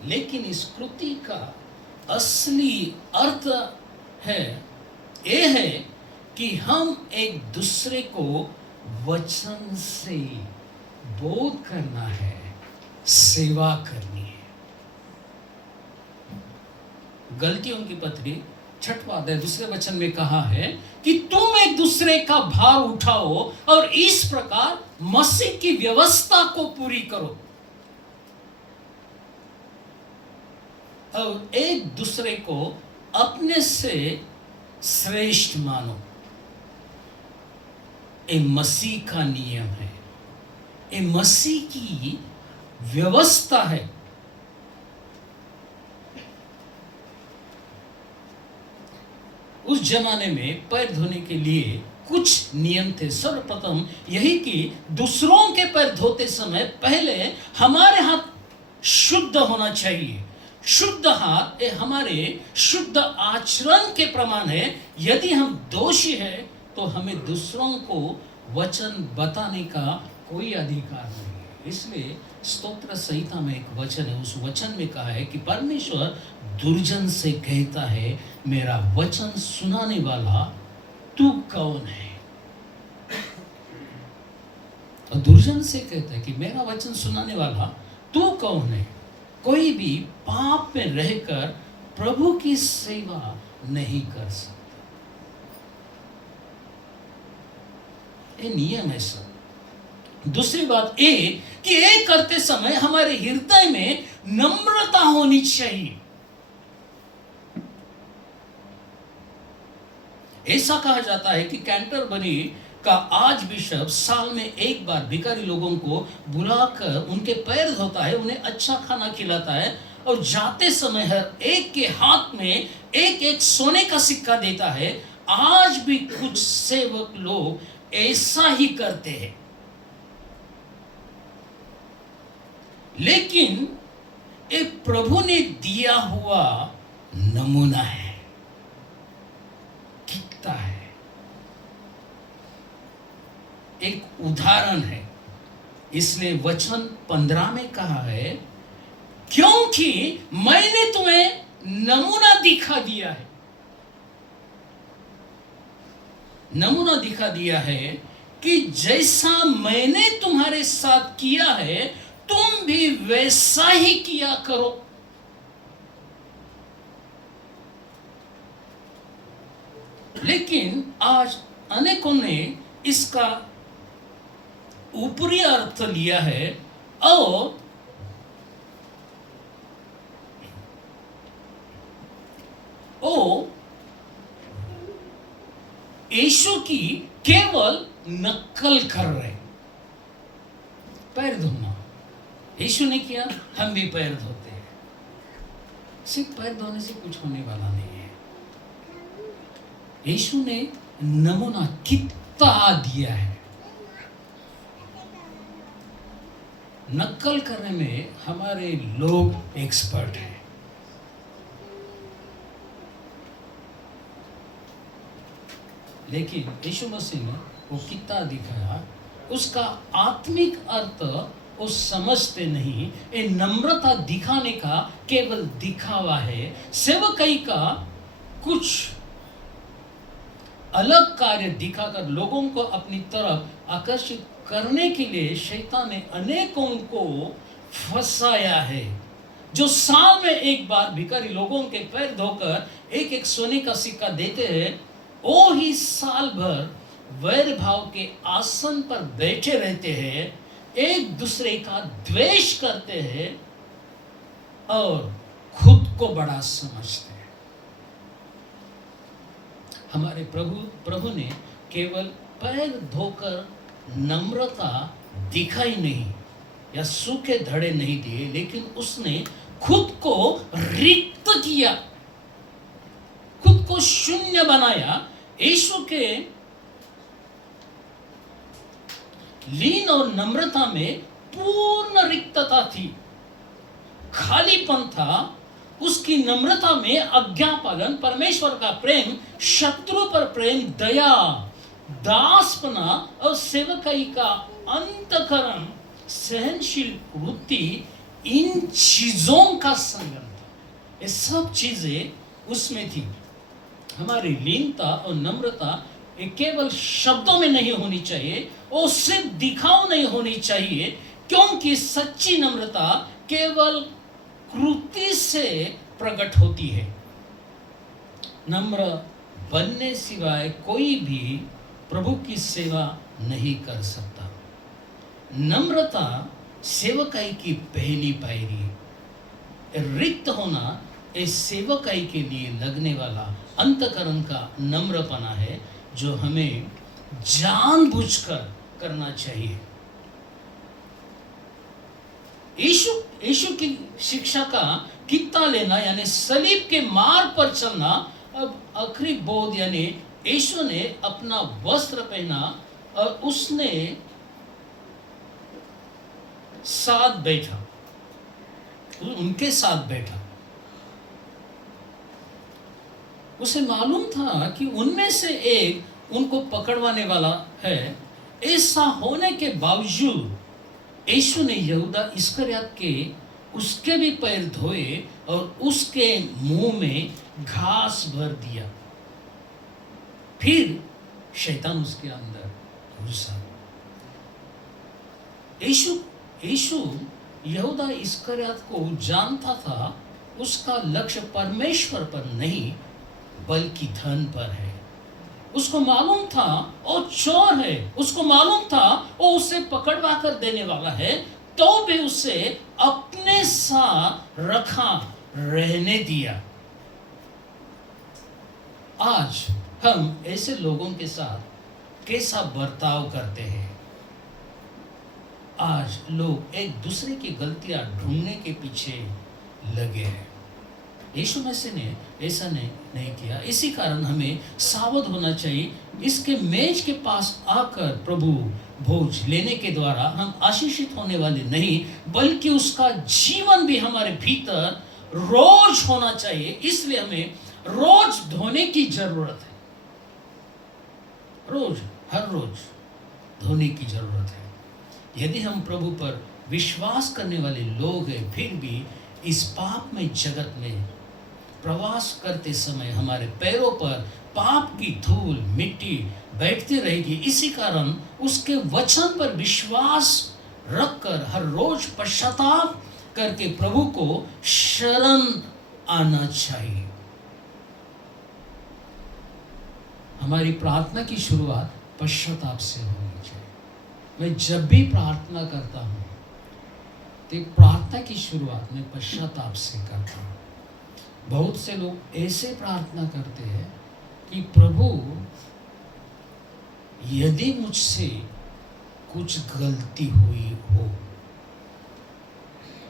लेकिन इस कृति का असली अर्थ है ये है कि हम एक दूसरे को वचन से बोध करना है, सेवा करनी है। गलतियों की पत्री 6वां अध्याय 2 वचन में कहा है कि तुम एक दूसरे का भार उठाओ और इस प्रकार मसीह की व्यवस्था को पूरी करो और एक दूसरे को अपने से श्रेष्ठ मानो। ये मसीह का नियम है, ये मसीह की व्यवस्था है। उस जमाने में पैर धोने के लिए कुछ नियम थे। सर्वप्रथम यही कि दूसरों के पैर धोते समय पहले हमारे हाथ शुद्ध होना चाहिए। शुद्ध हाथ ये हमारे शुद्ध आचरण के प्रमाण है। यदि हम दोषी हैं तो हमें दूसरों को वचन बताने का कोई अधिकार नहीं है। इसलिए स्तोत्र संहिता में एक वचन है, उस वचन में कहा है कि परमेश्वर दुर्जन से कहता है, मेरा वचन सुनाने वाला तू कौन है? और दुर्जन से कहता है कि मेरा वचन सुनाने वाला तू कौन है? कोई भी पाप में रहकर प्रभु की सेवा नहीं कर सकता। ये नियम है सब। दूसरी बात ये कि ये करते समय हमारे हृदय में नम्रता होनी चाहिए। ऐसा कहा जाता है कि कैंटरबरी का आज बिशप साल में एक बार भिखारी लोगों को बुलाकर उनके पैर धोता है, उन्हें अच्छा खाना खिलाता है और जाते समय हर एक के हाथ में एक एक सोने का सिक्का देता है। आज भी कुछ सेवक लोग ऐसा ही करते हैं, लेकिन एक प्रभु ने दिया हुआ नमूना है, कितना है, एक उदाहरण है। इसलिए वचन 15 में कहा है, क्योंकि मैंने तुम्हें नमूना दिखा दिया है। नमूना दिखा दिया है कि जैसा मैंने तुम्हारे साथ किया है तुम भी वैसा ही किया करो। लेकिन आज अनेकों ने इसका ऊपरी अर्थ लिया है और यीशु की केवल नकल कर रहे। पैर धोना यीशु ने किया, हम भी पैर धोते हैं। सिर्फ पैर धोने से कुछ होने वाला नहीं है। यीशु ने नमूना कितना दिया है। नकल करने में हमारे लोग एक्सपर्ट हैं। लेकिन यीशु मसीह ने वो कितना दिखाया, उसका आत्मिक अर्थ वो समझते नहीं। ये नम्रता दिखाने का केवल दिखावा है। सेवकाई का कुछ अलग कार्य दिखाकर लोगों को अपनी तरफ आकर्षित करने के लिए शैतान ने अनेकों को फंसाया है। जो साल में एक बार भिखारी लोगों के पैर धोकर एक एक सोने का सिक्का देते हैं, वो ही साल भर वैर भाव के आसन पर बैठे रहते हैं, एक दूसरे का द्वेष करते हैं और खुद को बड़ा समझते हैं। हमारे प्रभु ने केवल पैर धोकर नम्रता दिखाई नहीं या सूखे धड़े नहीं दिए, लेकिन उसने खुद को रिक्त किया, खुद को शून्य बनाया। यीशु के लीन और नम्रता में पूर्ण रिक्तता थी, खालीपन था। उसकी नम्रता में आज्ञापालन, परमेश्वर का प्रेम, शत्रु पर प्रेम, दया, दासपना और सेवकाई का अंतकरण, सहनशील वृत्ति, इन चीजों का संगम था। ये सब चीजें उसमें थी। हमारी लीनता और नम्रता ये केवल शब्दों में नहीं होनी चाहिए, वो सिर्फ दिखाव नहीं होनी चाहिए, क्योंकि सच्ची नम्रता केवल कृति से प्रकट होती है। नम्र बनने सिवाय कोई भी प्रभु की सेवा नहीं कर सकता। नम्रता सेवकाई की पहली पायरी। रिक्त होना इस सेवकाई के लिए लगने वाला अंतकरण का नम्रपना है, जो हमें जानबूझकर करना चाहिए। यीशु की शिक्षा का कितना लेना यानी सलीब के मार्ग पर चलना। अब आखिरी बोध यानी यीशु ने अपना वस्त्र पहना और उसने साथ बैठा, उनके साथ बैठा। उसे मालूम था कि उनमें से एक उनको पकड़वाने वाला है। ऐसा होने के बावजूद यीशु ने यहूदा इस्करियत के उसके भी पैर धोए और उसके मुंह में घास भर दिया। फिर शैतान उसके अंदर घुसा। यीशु यहूदा इस्करियत को जानता था, उसका लक्ष्य परमेश्वर पर नहीं बल्कि धन पर है। उसको मालूम था वो चोर है, उसको मालूम था वो उसे पकड़वा कर देने वाला है, तो भी उसे अपने साथ रखा, रहने दिया। आज हम ऐसे लोगों के साथ कैसा बर्ताव करते हैं? आज लोग एक दूसरे की गलतियां ढूंढने के पीछे लगे हैं। यीशु मसीह ने ऐसा नहीं किया। इसी कारण हमें सावध होना चाहिए। इसके मेज के पास आकर प्रभु भोज लेने के द्वारा हम आशीषित होने वाले नहीं, बल्कि उसका जीवन भी हमारे भीतर रोज होना चाहिए। इसलिए हमें रोज धोने की जरूरत है। रोज, हर रोज धोने की जरूरत है। यदि हम प्रभु पर विश्वास करने वाले लोग हैं, फिर भी इस पापमय जगत में प्रवास करते समय हमारे पैरों पर पाप की धूल मिट्टी बैठती रहेगी। इसी कारण उसके वचन पर विश्वास रखकर हर रोज पश्चाताप करके प्रभु को शरण आना चाहिए। हमारी प्रार्थना की शुरुआत पश्चाताप से होनी चाहिए। मैं जब भी प्रार्थना करता हूँ तो प्रार्थना की शुरुआत मैं पश्चाताप से करता हूँ। बहुत से लोग ऐसे प्रार्थना करते हैं कि प्रभु, यदि मुझसे कुछ गलती हुई हो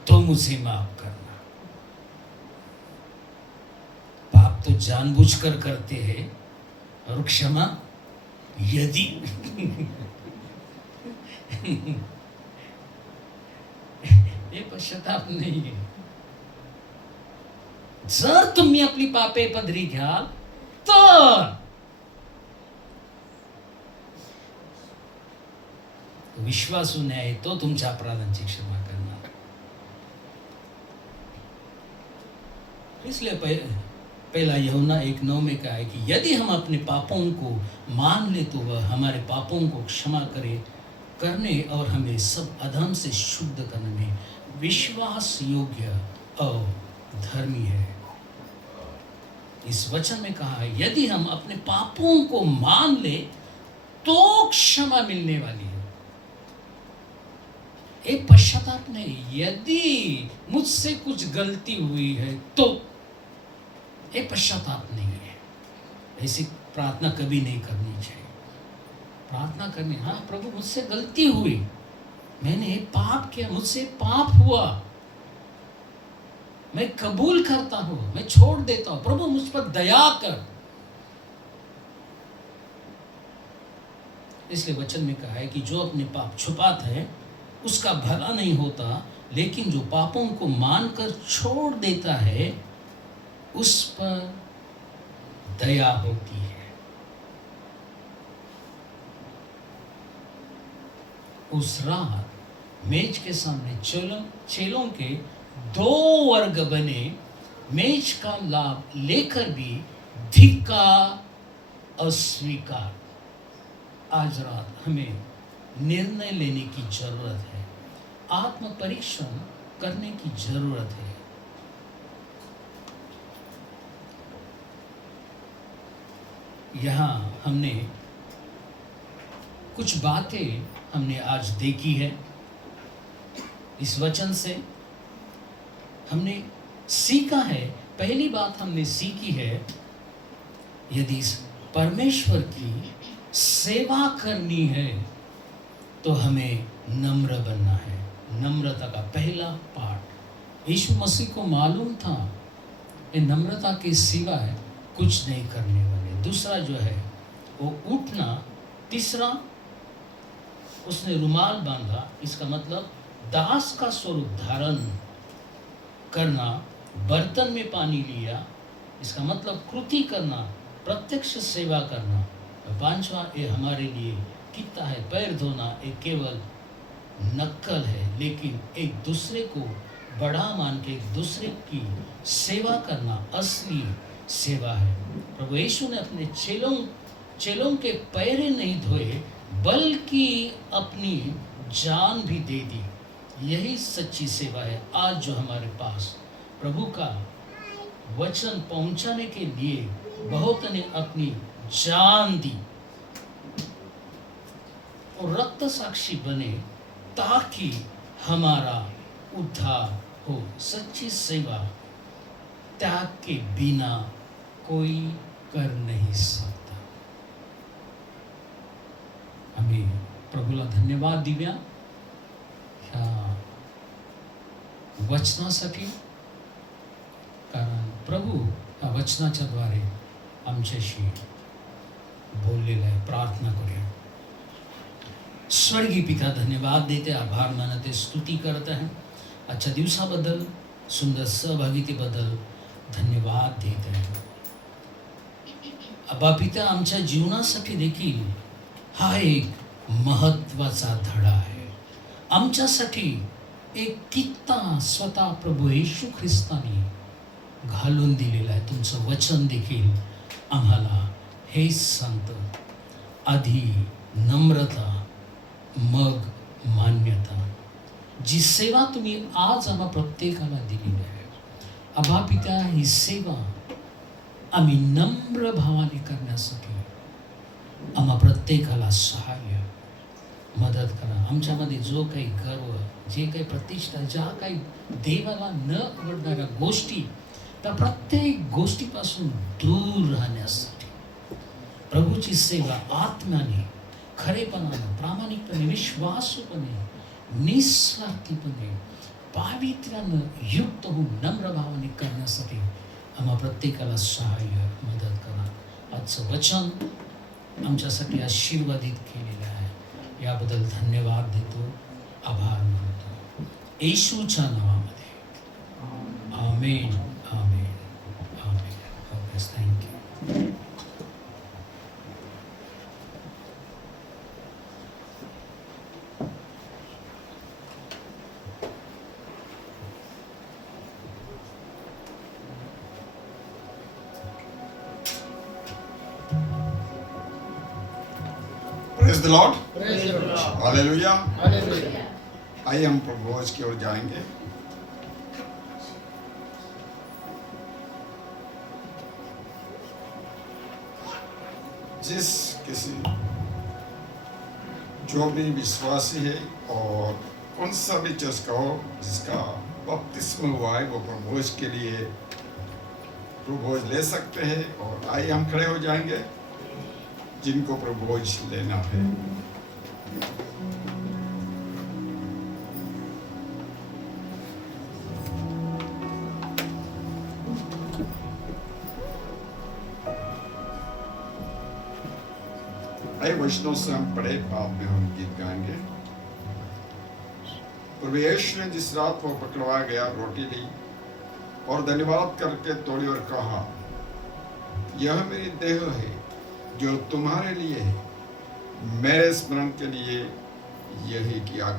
तो मुझे माफ करना। पाप तो जानबूझकर करते हैं, और क्षमा यदि हे पश्चाताप नाही आहे. जर तुम्ही आपली पापे पदरी घ्याल तर विश्वासू न्याय तो तुमच्या अपराधांची क्षमा करणार. इसलिए पहला यूहन्ना 1:9 में कहा है कि यदि हम अपने पापों को मान ले तो वह हमारे पापों को क्षमा करने और हमें सब अधर्म से शुद्ध करने में विश्वास योग्य और धर्मी है. इस वचन में कहा है यदि हम अपने पापों को मान ले तो क्षमा मिलने वाली है. एक पश्चाताप नहीं, यदि मुझसे कुछ गलती हुई है तो एक पश्चाताप नहीं है. ऐसी प्रार्थना कभी नहीं करनी चाहिए. प्रार्थना करनी, हाँ प्रभु मुझसे गलती हुई, मैंने पाप किया, मुझसे पाप हुआ, मैं कबूल करता हूं, मैं छोड़ देता हूं, प्रभु मुझ पर दया कर. इसलिए वचन में कहा है कि जो अपने पाप छुपाता है उसका भला नहीं होता, लेकिन जो पापों को मानकर छोड़ देता है उस पर दया होती है. उस रात मेज के सामने चेलों के 2 वर्ग बने. मेज का लाभ लेकर भी धिक्कार अस्वीकार. आज रात हमें निर्णय लेने की जरूरत है, आत्म परीक्षण करने की जरूरत है. यहाँ हमने कुछ बातें हमने आज देखी है. इस वचन से हमने सीखा है. पहली बात हमने सीखी है, यदि परमेश्वर की सेवा करनी है तो हमें नम्र बनना है. नम्रता का पहला पाठ यीशु मसीह को मालूम था ये नम्रता के सिवा है कुछ नहीं करने वाले. दूसरा जो है वो उठना. तीसरा उसने रुमाल बांधा, इसका मतलब दास का स्वरूप धारण करना. बर्तन में पानी लिया, इसका मतलब कृति करना, प्रत्यक्ष सेवा करना. पांचवा ये हमारे लिए कितना है, पैर धोना एक केवल नक्कल है, लेकिन एक दूसरे को बड़ा मान के एक दूसरे की सेवा करना असली सेवा है. प्रभु यीशु ने अपने चेलों के पैर नहीं धोए बल्कि अपनी जान भी दे दी. यही सच्ची सेवा है. आज जो हमारे पास प्रभु का वचन पहुंचाने के लिए बहुत ने अपनी जान दी और रक्त साक्षी बने ताकि हमारा उद्धार हो। सच्ची सेवा त्याग के बिना कोई कर नहीं सकता। आम्ही प्रभूला धन्यवाद देऊया ह्या वचनासाठी, कारण प्रभू ह्या वचनाच्या द्वारे आमच्याशी बोललेला आहे। प्रार्थना करूया। स्वर्गीय पिता, धन्यवाद देते, आभार मानते, स्तुती करत आहे आजच्या दिवसाबद्दल, सुंदर सहभागितेबद्दल धन्यवाद देत आहे। अब्बा पिता, आमच्या जीवनासाठी देखील हा एक महत्त्वाचा धडा आहे। आमच्यासाठी एक कित्ता स्वतः प्रभू येशू ख्रिस्ताने घालून दिलेला आहे। तुमचं वचन देखील आम्हाला हेच सांगतं, आधी नम्रता मग मान्यता। जी सेवा तुम्ही आज आम्हा प्रत्येकाला दिलेली आहे अब्बा पिता, ही सेवा आम्ही नम्र भावाने करण्यासाठी आम्हा प्रत्येकाला सहाय्य मदत करा। आमच्यामध्ये जो काही गर्व, जे काही प्रतिष्ठा, ज्या काही देवाला न आवडणाऱ्या गोष्टी, त्या प्रत्येक गोष्टीपासून दूर राहण्यासाठी प्रभूची सेवा आत्म्याने, खरेपणाने, प्रामाणिकपणे, विश्वासूपणे, निस्वार्थीपणे, पावित्र्यानं युक्त होऊन नम्र भावाने करण्यासाठी आम्हा प्रत्येकाला सहाय्य मदत करा। आजचं वचन आमच्यासाठी आशीर्वादित केलेलं आहे, याबद्दल धन्यवाद देतो, आभार मानतो येशूच्या नावामध्ये। आमेन, आमेन, आमेन। Thank you. Praise the Lord. Praise the Lord. Hallelujah. Hallelujah. आइए हम प्रभुभोज की ओर जाएंगे। जिस किसी जो भी विश्वासी है और कौन सा भी चर्च का हो जिसका बपतिस्मा हुआ है, वो प्रभुभोज के लिए प्रभुभोज ले सकते हैं। और आइए हम खड़े हो जाएंगे जिनको प्रभुभोज लेना है। आइए वचनों से हम पढ़े, बाद में हम गीत गाएंगे। प्रभु यीशु ने जिस रात वो पकड़वाया गया रोटी ली और धन्यवाद करके तोड़ी और कहा, यह मेरी देह है जो तुम्हारे लिए है, मेरे स्मरण के लिए यही किया